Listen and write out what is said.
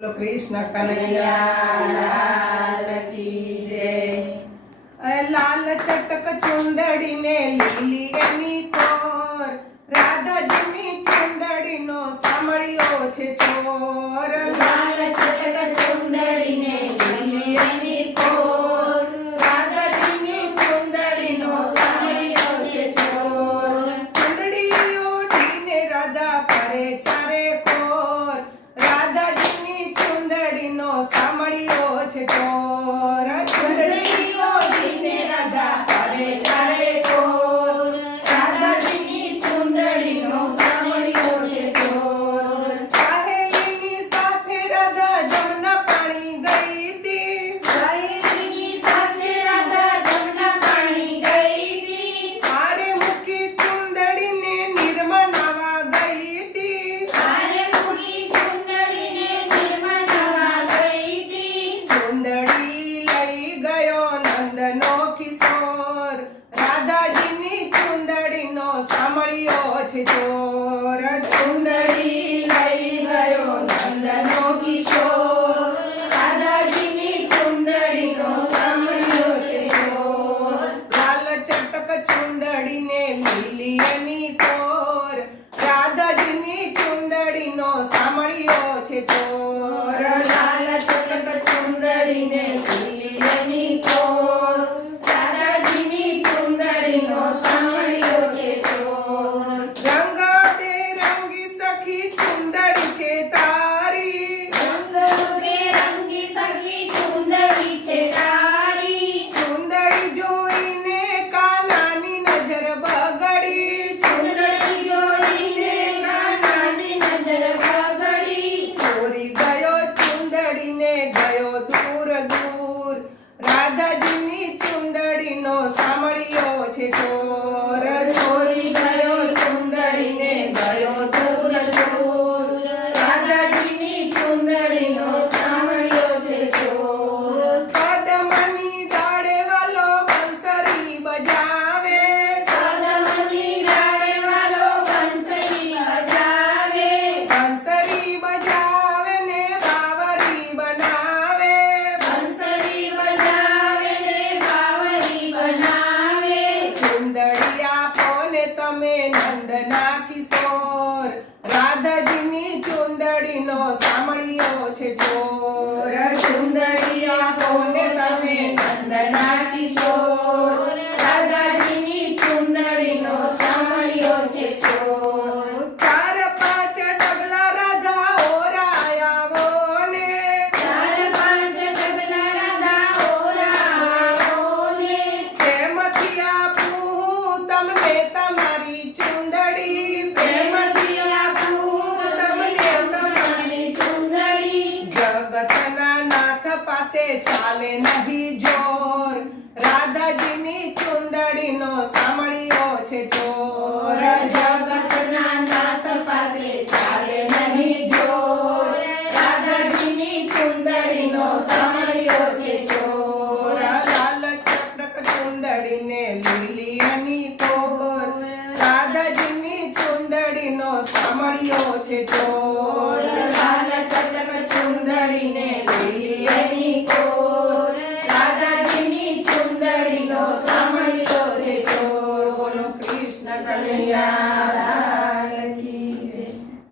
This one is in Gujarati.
બોલો કૃષ્ણ કનૈયા કી જય. લાલ ચટક ચુંદડીને લીલી એની પિયની ચોર. રાધજની ચુંદડીનો સાંભળ્યો છે ચોર. મળ્યો છે તો ઘડીનો સાંભળ્યો છે જો. પાસે ચાલે નહીં જોર. રાધાજીની ચુંદડીનો સાંભળ્યો છે ચોર. જગતના નાથ પાસે ચાલે નહીં જોર. રાધાજીની ચુંદડીનો સાંભળ્યો છે ચોર. લાલ ચપડક ચુંદડીને લીધો